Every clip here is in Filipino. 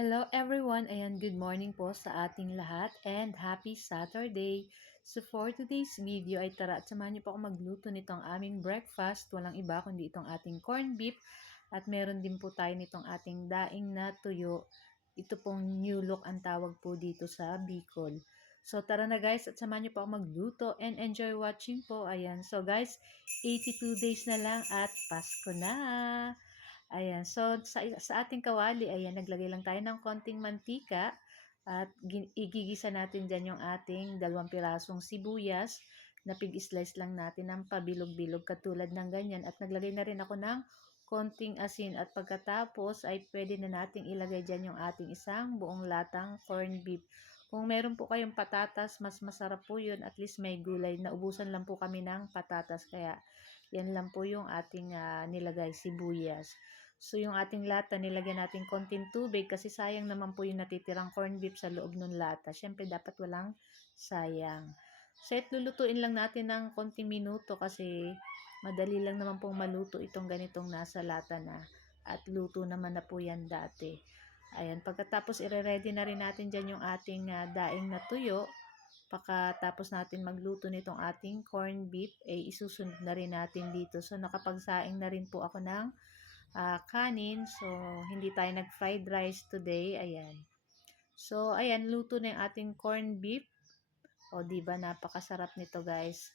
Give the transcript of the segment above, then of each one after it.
Hello everyone, ayan, good morning po sa ating lahat and happy Saturday. So for today's video ay tara at samahan niyo po ako magluto nitong aming breakfast. Walang iba kundi itong ating corned beef at meron din po tayo nitong ating daing na tuyo. Ito pong new look ang tawag po dito sa Bicol. So tara na guys at samahan niyo po ako magluto and enjoy watching po. Ayan, so guys, 82 days na lang at Pasko na. Ayan, so sa ating kawali, ayan, naglagay lang tayo ng konting mantika at igigisa natin dyan yung ating 2 pirasong sibuyas na pig-slice lang natin ng pabilog-bilog katulad ng ganyan. At naglagay na rin ako ng konting asin at pagkatapos ay pwede na nating ilagay dyan yung ating isang buong latang corned beef. Kung meron po kayong patatas, mas masarap po yun. At least may gulay. Naubusan lang po kami ng patatas kaya yan lang po yung ating nilagay, sibuyas. So, yung ating lata, nilagyan natin konting tubig kasi sayang naman po yung natitirang corned beef sa loob ng lata. Siyempre, dapat walang sayang. So, lulutuin lang natin ng konting minuto kasi madali lang naman pong maluto itong ganitong nasa lata na. At luto naman na po yan dati. Ayan, pagkatapos ire-ready na rin natin dyan yung ating daing na tuyo. Pagkatapos natin magluto nitong ating corned beef, isusunod na rin natin dito. So, nakapagsaing na rin po ako ng kanin. So, hindi tayo nag-fried rice today. Ayan. So, ayan, luto na yung ating corned beef. O, diba, napakasarap nito, guys.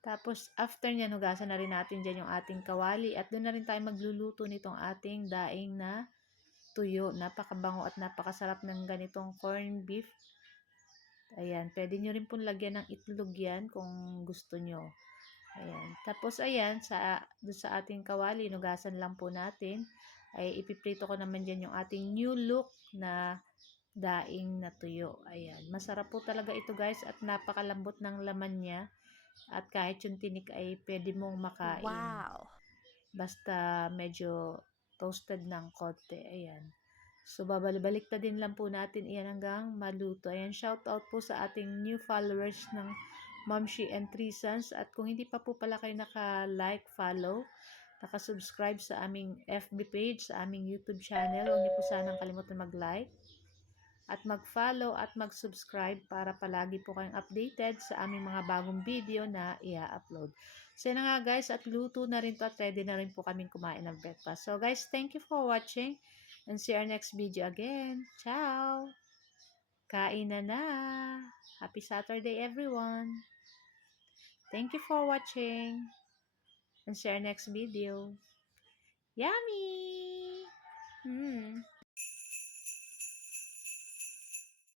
Tapos, after nyan, hugasan na rin natin dyan yung ating kawali. At doon na rin tayo magluluto nitong ating daing na tuyo. Napakabango at napakasarap ng ganitong corned beef. Ayan, pwede nyo rin pong lagyan ng itlog yan kung gusto nyo. Ayan. Tapos ayan, doon sa ating kawali, nugasan lang po natin. Ay ipiprito ko naman dyan yung ating new look na daing na tuyo. Ayan. Masarap po talaga ito guys at napakalambot ng laman niya. At kahit yung tinik ay pwede mong makain. Wow! Basta medyo toasted ng konti. Ayan. So, babalik na din lang po natin iyan hanggang maluto. Ayan, shout out po sa ating new followers ng Momshi and Three Sons. At kung hindi pa po pala kayo naka-like, follow, naka-subscribe sa aming FB page, sa aming YouTube channel, huwag niyo po sanang kalimutan mag-like at mag-follow at mag-subscribe para palagi po kayong updated sa aming mga bagong video na i-upload. So yun na nga guys, at luto na rin to at ready na rin po kaming kumain ng breakfast. So guys, thank you for watching and see our next video again. Ciao! Kain na! Happy Saturday everyone! Thank you for watching and see our next video. Yummy!